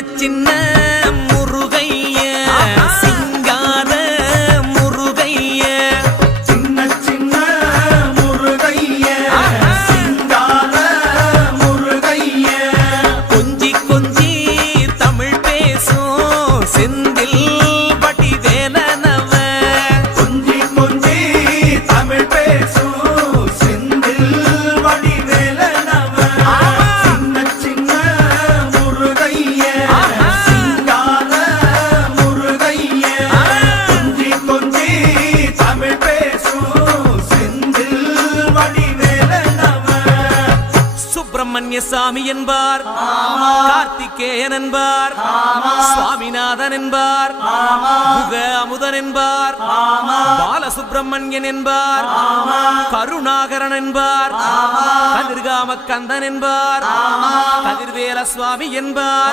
சின்ன முருகைய சிங்கார முருகைய சின்ன சின்ன முருகைய சிங்கார முருகைய கொஞ்சி கொஞ்சி தமிழ் பேசும் செந்தில் வடிவேலனவ கொஞ்சி கொஞ்சி தமிழ் பேசும் செந்தில் வடிவேலனவ சின்ன சின்ன முருகைய சிங்கார முருகைய கொஞ்சி கொஞ்சி தமிழ் பேசும் செந்தில் வடிவேலனவ சுப்பிரமணிய சாமி என்பார், கார்த்திகேயன் என்பார், சுவாமிநாதன் என்பார், முக அமுதன் என்பார், பாலசுப்பிரமணியன் என்பார், கருணாகரன் என்பார், கதிர்காம கந்தன் என்பார், கதிர்வேல சுவாமி என்பார்.